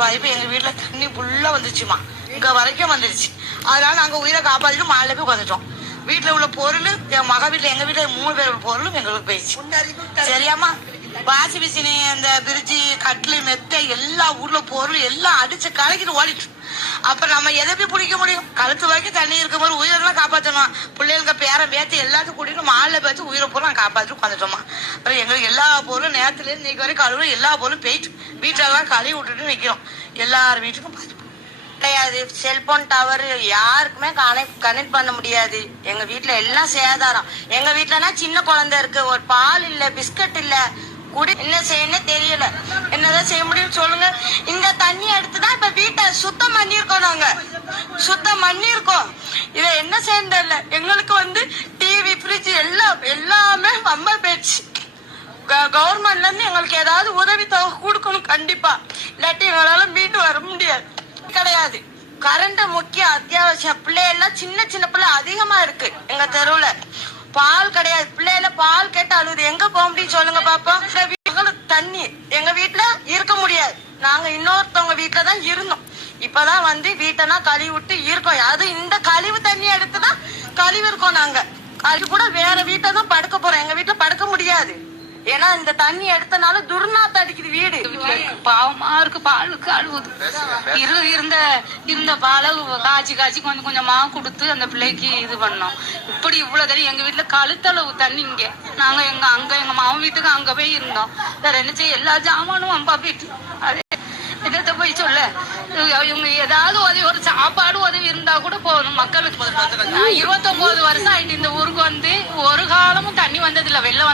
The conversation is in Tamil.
பாதிப்பு. எங்க வீட்டுல தண்ணி ஃபுல்லா வந்துச்சுமா, இங்க வரைக்கும் வந்துருச்சு. அதனால நாங்க உயிரை காப்பாத்திட்டு மாலையில போய் வந்துட்டோம். வீட்டுல உள்ள பொருள் என் மக வீட்டுல, எங்க வீட்டுல 3 பேர் பொருளும் எங்களுக்கு போயிடுச்சு. சரியாமா? வாஷி மிஷினு, அந்த பிரிட்ஜி, கட்லு, மெத்தை, எல்லா ஊர்ல பொருள் எல்லாம் அடிச்சு கலக்கிட்டு ஓடிட்டு. அப்ப நம்ம எதை போய் பிடிக்க முடியும்? கழுத்து வரைக்கும் தண்ணி இருக்கும் போது உயிரெல்லாம் காப்பாற்றணும். பிள்ளைகளுக்கு பேரம் பேத்தி எல்லாத்தையும் கூட்டிட்டு மாலை பேச்சு உயிரை பொருள் காப்பாற்றிட்டு உட்காந்துட்டோமா. அப்புறம் எங்களுக்கு எல்லா பொருளும் நேரத்துல இருந்து இன்னைக்கு வரைக்கும் கழுவு எல்லா பொருளும் போயிட்டு வீட்டெல்லாம் கழுவி விட்டுட்டு நிக்கிறோம். எல்லார் வீட்டுக்கும் பாதிப்பு கிடையாது. செல்போன் டவர் யாருக்குமே கனெக்ட் பண்ண முடியாது. எங்க வீட்டுல எல்லாம் சேதாரம். எங்க வீட்டுலனா சின்ன குழந்தை இருக்கு, ஒரு பால் இல்ல, பிஸ்கட் இல்ல, குடி என்ன செய்யணும் தெரியல. என்னதான் செய்ய முடியும் சொல்லுங்க? இந்த தண்ணி எடுத்துதான் இப்ப வீட்டை சுத்தம் பண்ணிருக்கோம். நாங்க சுத்தம் பண்ணிருக்கோம். இத என்ன செய்யல. எங்களுக்கு டிவி, ஃப்ரிட்ஜ் எல்லாமே ரொம்ப போயிடுச்சு. கவர்மெண்ட்ல இருந்து எங்களுக்கு ஏதாவது உதவி தொகை கொடுக்கணும் கண்டிப்பா. இல்லாட்டி எங்களால மீண்டு வர முடியாது. கிடையாது. கரண்ட் முக்கியம், அத்தியாவசியம். பிள்ளைகள் சின்ன சின்ன பிள்ளை அதிகமா இருக்கு எங்க தெருவுல. பால் கிடையாது. பிள்ளைல பால் கேட்டு அழுது எங்க போக முடியும் சொல்லுங்க பாப்போம். தண்ணி எங்க வீட்டுல இருக்க முடியாது. நாங்க இன்னொருத்தவங்க வீட்டுல தான் இருந்தோம். இப்பதான் வீட்டை கழுவி விட்டு இருக்கோம். அது இந்த கழிவு தண்ணி எடுத்துதான் கழிவு இருக்கோம். நாங்க அது கூட வேற வீட்டை தான் படுக்க போறோம். எங்க வீட்டுல படுக்க முடியாது. ஏன்னா இந்த தண்ணி எடுத்தனால துர்நாத்து அடிக்குது வீடு. பாவமா இருக்கு. பாலுக்கு அழுவுது. இருந்த பாலை காய்ச்சி கொஞ்சம் கொஞ்சமா கொடுத்து அந்த பிள்ளைக்கு இது பண்ணோம். இப்படி இவ்வளவு தண்ணி எங்க வீட்டுல கழுத்தளவு தண்ணி. இங்க நாங்க எங்க மாமன் வீட்டுக்கு அங்க போய் இருந்தோம். வேற என்ன செய்ய, எல்லா ஜாமானும் அம்பா போயிட்டு. அதே என்னத்த போய் சொல்ல. இவங்க ஏதாவது உதவி, ஒரு சாப்பாடு உதவி இருந்தா கூட போகணும் மக்களுக்கு. 29 வருஷம் ஆயிட்டு இந்த ஊருக்கு ஒரு காலமும் தண்ணி வந்தது இல்ல. வெள்ளம்